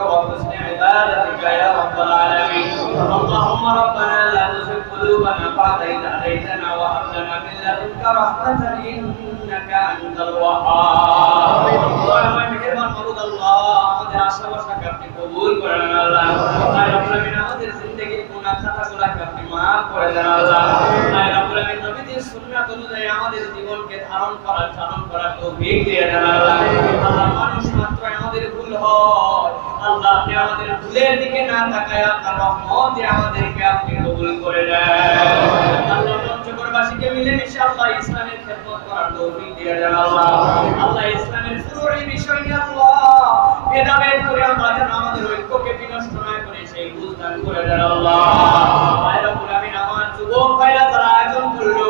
وحسن عبادتك يا رب العالمين. اللهم ربنا لا تزغ قلوبنا بعد إذ هديتنا وهب لنا من لدنك رحمة إنك أنت الوهاب. اللهم مهربان مولود الله আমাদের আশা ভরসাকে আপনি কবুল করেন আল্লাহ। আয় রব্বুল আলামিন আমাদের জিন্দেগির গুনাহ খাতাগুলোকে আপনি maaf করে দেন আল্লাহ। আয় রব্বুল আলামিন নবীজির সুন্নাত অনুযায়ী আমাদের জীবনকে ধারণ করার চালন করার তৌফিক দিয়ে দেন আল্লাহ। আল্লাহ মানুষ মাত্র আমাদের ভুল হয় আল্লাহ, আপনি আমাদের ভুলের দিকে না তাকায় আপনার রহমত দিয়ে আমাদেরকে আপনি কবুল করে নেন আল্লাহ। পঞ্চগড়বাসীকে মিলে ইনশাআল্লাহ ইসলামের খেদমত করার তৌফিক দিয়ে দেন আল্লাহ। আল্লাহ ইসলামের ফুরুই বিষয় নিয়ে আল্লাহ ভেদাভেদ করে আমরা যেন আমাদের ঐক্যকে বিনষ্ট না করে সেই বুঝ দান করে দেন আল্লাহ। আয় রব্বুল আমিন আমার যুবক ভাইরা যারা আয়োজন করলো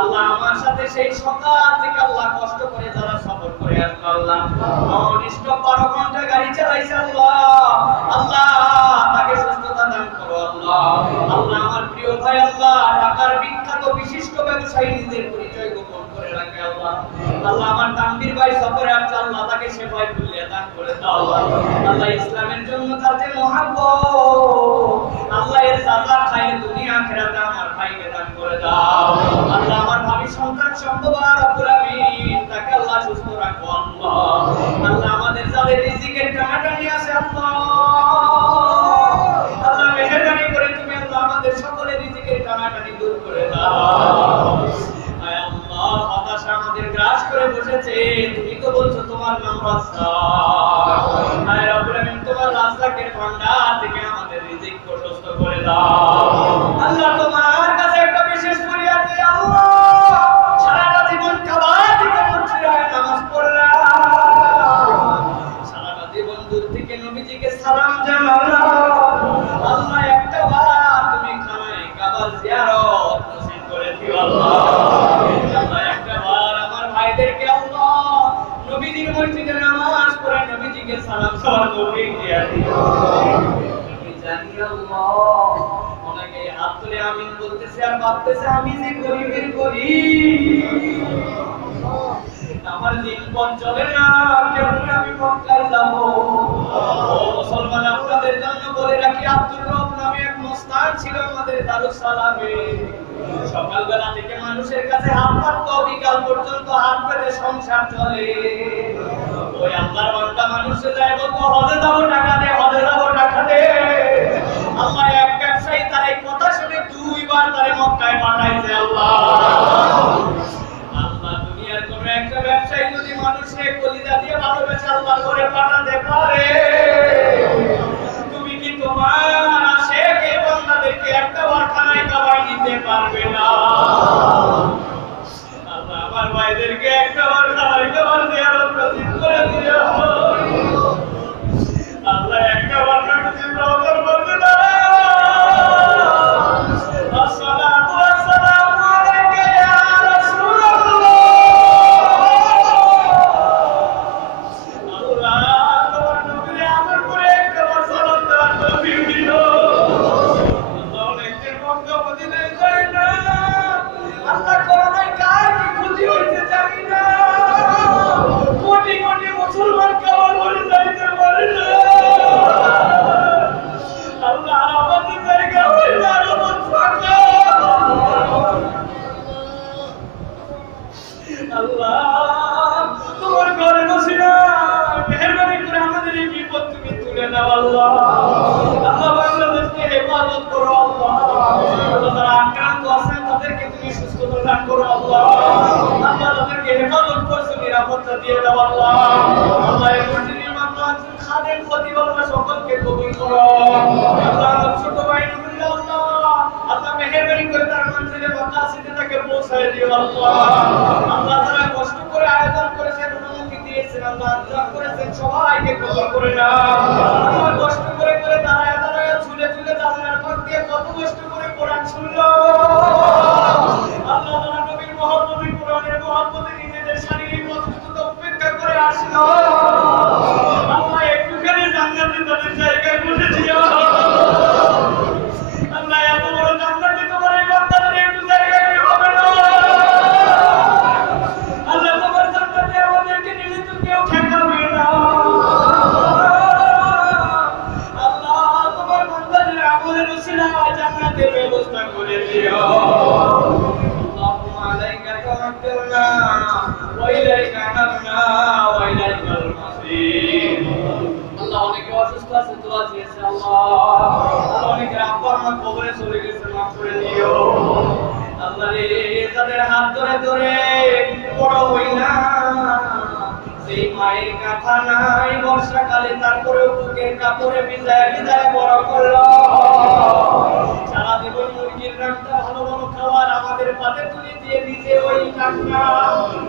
আল্লাহ আমার সাথে সেই সকাল থেকে আল্লাহ কষ্ট করে যারা সফর করে আসলো আল্লাহ, অনিষ্ট 12 ঘন্টা গাড়ি চালাইছে আল্লাহ, আল্লাহ তাকে সুস্থতা দান করো আল্লাহ। আল্লাহ আমার প্রিয় ভাই আল্লাহ ঢাকার বিখ্যাত বিশিষ্ট ব্যবসায়ী নিজের পরিচয় গোপন করে রাখে আল্লাহ। আল্লাহ আমার তানভীর ভাই সফরে আসছে আল্লাহ তাকে সেবায় তুলিয়ে দান করে দাও আল্লাহ। আল্লাহ ইসলামের জন্য তার যে মহব্বত আল্লাহ এর সাজা খাইয়ে দুনিয়া আখিরাতে আমার ভাইকে দান করে দাও আল্লাহ। আমার ভাবি সন্তান সম্ভবা রব্বুল আমিন তাকে আল্লাহ সুস্থ রাখো আল্লাহ। আল্লাহ আমাদের যাদের রিজিকের টানাটানি আছে আল্লাহ, আল্লাহ মেহেরবানি করে তুমি আল্লাহ আমাদের সকলের রিজিকের টানাটানি দূর করে দাও। আয় আল্লাহ হতাশা আমাদের গ্রাস করে বসেছে, তুমি তো বলছো তোমার নাম রাস্তা। আয় রব্বুল আমিন তোমার রাস্তাকে ভান্ডার থেকে আমাদের রিজিক প্রশস্ত করে দাও আল্লাহ। তোমার কাছে একটা বিশেষ ফরিয়াদ করি আল্লাহ, সারাটা জীবন কাবা থেকে মসজিদে নামাজ পড়লাম, সারাটা জীবন দূর থেকে নবীজিকে সালাম জানালাম আল্লাহ, একটা বার তুমি খানায় কাবা জিয়ারত নসিব করে দিও আল্লাহ। আল্লাহ একটা বার আমার ভাইদেরকে আল্লাহ নবীজির মসজিদে নামাজ পড়ে নবীজিকে সালাম দেওয়ার তৌফিক দিয়ে দিও। আমি জানি আল্লাহ অনেকে হাত তুলে আমিন বলতেছে আর ভাবতেছে আমি যে গরিবের গরিব, আমার দিন পথ চলে না, কেমন আমি মক্কায় যাব। ও মুসলমান আপনাদের জন্য বলে রাখি আব্দুর রব নামে এক মস্তান ছিল আমাদের দারুস সালামে। সকালবেলা থেকে মানুষের কাছে হাত পাততো, বিকাল পর্যন্ত হাত পেতে সংসার চলে। ওই আল্লাহর বান্দা মানুষে যায় বলতো হজে যাবো টাকা দে, হজে যাবো টাকা দে। আল্লাহ এক ব্যবসায়ী তার এই কথা শুনে 2 বার তারে মক্কায় পাঠাইছে আল্লাহ। আল্লাহ দুনিয়ার কোন একটা ব্যবসায়ী যদি মানুষকে কলিজা দিয়ে ভালোবেসে আল্লাহ করে পাঠাতে পারে, তুমি কি তোমার আশেকে বান্দাদেরকে একটা বার খানায় কাবাই দিতে পারবে না? আল্লাহ আমার ভাইদেরকে একটা বার খানায় কাবার জিয়ারত নসিব করে দিও আল্লাহ। একটা বার নবীজির রওজার মধ্যে না আসসালাতু ওয়াসসালামু আলাইকা ইয়া রাসূলুল্লাহ। আল্লাহ তোমার নবীর আমার করে একটা বার সালাম দেওয়ার তৌফিক দিও আল্লাহ। অনেকের মক্কা মদিনায় যায় না আল্লাহ, করোনায় কার কি ক্ষতি হইছে জানি না, কোটি কোটি মুসলমান কাবার হয়ে যাইতে পারে না আল্লাহ। আমাদের জায়গা হইল আরো ফাঁকা আল্লাহ, তোমার ঘরে বসি না, মেহেরবানি করে আমাদের এই বিপদ তুমি তুলে নাও আল্লাহ। আল্লাহ বাংলাদেশকে হেফাজত করো আল্লাহ। যারা আক্রান্ত আছেন তাদেরকে তুমি সুস্থতা দান করো আল্লাহ। আল্লাহ তাদেরকে হেফাজত করছো, নিরাপত্তা দিয়ে দাও আল্লাহ। আল্লাহ এই মসজিদের মামলা খাদেম খতিব আল্লাহ সকলকে কবুল করো আল্লাহ। ছোট ভাই নবীল্লাহ আল্লাহ, আল্লাহ মেহেরবানি করে তার মঞ্জিলে মাকাসিদে তাকে পৌঁছায় দিও আল্লাহ। আল্লাহ যারা কষ্ট করে আয়োজন করেছেন, অনুমতি দিয়েছেন আল্লাহ, আল্লাহ করেছেন সবাইকে কবুল করে নাও আল্লাহ। কষ্ট করে করে দাঁড়ায় দাঁড়ায় ঝুলে ঝুলে জানলার পাক দিয়ে কত কষ্ট করে কোরআন শুনলো আল্লাহ। যারা নবীর মহব্বতে কোরআনের মহব্বতে নিজেদের শারীরিক অসুস্থতা উপেক্ষা করে আসলো আল্লাহ, একটুখানি জান্নাতে তাদের জায়গায় বসে দিও আল্লাহ। এত বড় জান্নাতে তোমার এই বান্দাদের একটু জায়গায় কি হবে না আল্লাহ? তোমার জান্নাতে আমাদেরকে নিলে তো কেউ ঠেকাবে না অনেকে অসুস্থ আছে, দোয়া দিয়েছে আল্লাহ। অনেকে আব্বা আম্মা কবরে চলে গেছে, মাফ করে দিও আল্লাহ রে। তাদের হাত ধরে ধরে বড় হই না, সেই মায়ের কাঁথা নাই বর্ষাকালে, তারপরে বুকের কাপড়ে ভিজায় ভিজায় বড় করলো। সারা জীবন মুরগির রান্না ভালো ভালো খাবার আমাদের পাতে তুলে দিয়ে নিজে ওই টাকা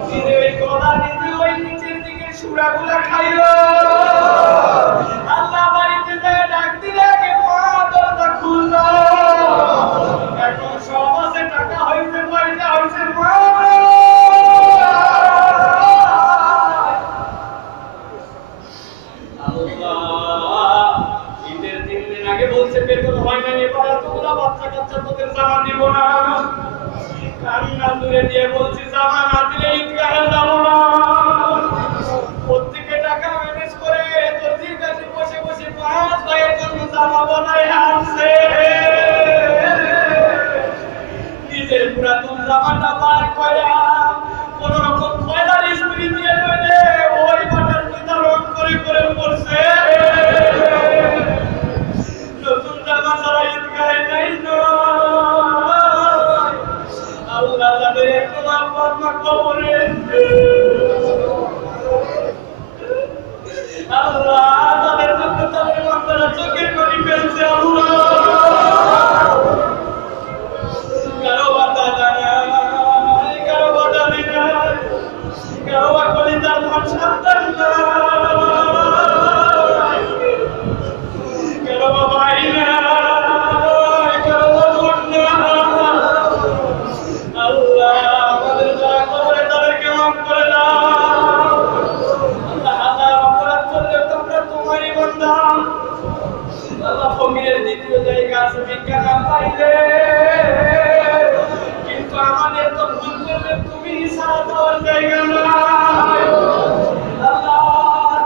নিজে ওই গলা নিজে ওই নিচের দিকে সুরাগুলা খাইলো। আল্লাহ বাড়িতে যায় ডাক দিলে মা দরজা খুললো। এখন সব আছে, টাকা হয়েছে, পয়সা হয়েছে, মা ঈদের 3 দিন আগে বলছে বেতন হয় না, এবার এতগুলা বাচ্চা কাচ্চা তোদের জামা দিব না। কান্না দূরে দিয়ে বলছি জামা না দিলে ঈদগাহে যাবো না। প্রত্যেকে টাকা ম্যানেজ করে দর্জির কাছে বসে বসে 5 ভাইয়ের জন্য জামা বানায় আনছে। নিজের পুরাতন জামাটা বার করে কোন রকম পয়দার স্ত্রী দিয়ে বলে ওই বাটার দুইটা রং করে করে পড়ছে। নতুন জামা ছাড়া ঈদগাহে নাই না। আল্লাহ তাদের একদম আব্বা আম্মা কবরে, আল্লাহ তাদের জন্য তাদের বান্দারা চোখের পানি ফেলছে। আল্লাহ কারো বাধা নাই, কারো বাধা নাই, কারো কলিজার ধন সন্তান নাই, কারো ভাই নাই, কারো বোন নাই। আল্লাহ আমাদের যারা কবরে তাদেরকে মাফ করে দাও। আল্লাহ হাজার অপরাধ করলে তোমরা তোমারই বান্দা। আল্লাহ ফকিরের দ্বিতীয় জায়গা আছে ভিক্ষা না পাইলে, কিন্তু আমাদের তো ভুল করলে তুমি ছাড়া দেওয়ার জায়গা নাই। আল্লাহ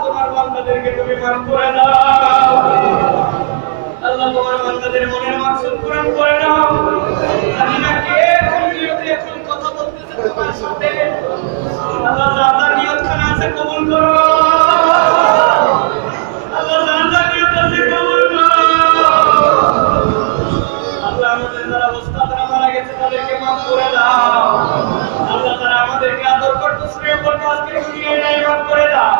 তোমার বান্দাদেরকে তুমি মাফ করে দাও। আল্লাহ তোমার বান্দাদের মনের মাকসুদ পূরণ করে দাও। জানি না কে কোন নিয়তে এখন কথা বলতেছে তোমার সাথে। আল্লাহ যারা নিয়তখানা আছে কবুল করো। আল্লাহ যারা নিয়ত আছে কবুল করো। আল্লাহ আমাদের যারা ওস্তাদরা মারা গেছে তাদেরকে মাফ করে দাও। আল্লাহ যারা আমাদেরকে আদর করতো স্নেহ করতো আজকে দুনিয়ায় নাই, মাফ করে দাও।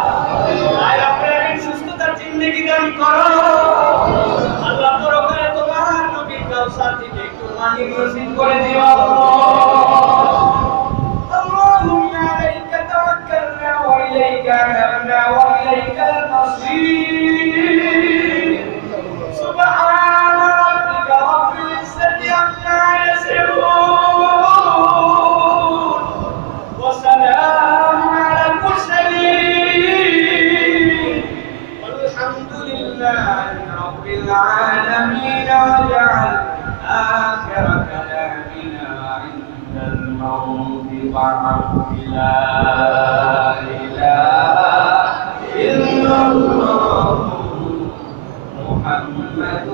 আয় আপনার সুস্থতার জিন্দেগি দান করো। আল্লাহ পরকালে তোমার নবীর কাউসার থেকে একটু পানি নসিব করে দিও। اللهم عليك توكلنا وإليك أنبنا وإليك المصير. سبحان ربك رب العزة عما يصفون وسلام على المرسلين والحمد لله رب العالمين. واجعل آخر كلامنا عند الموت وحق لا إله إلا الله محمد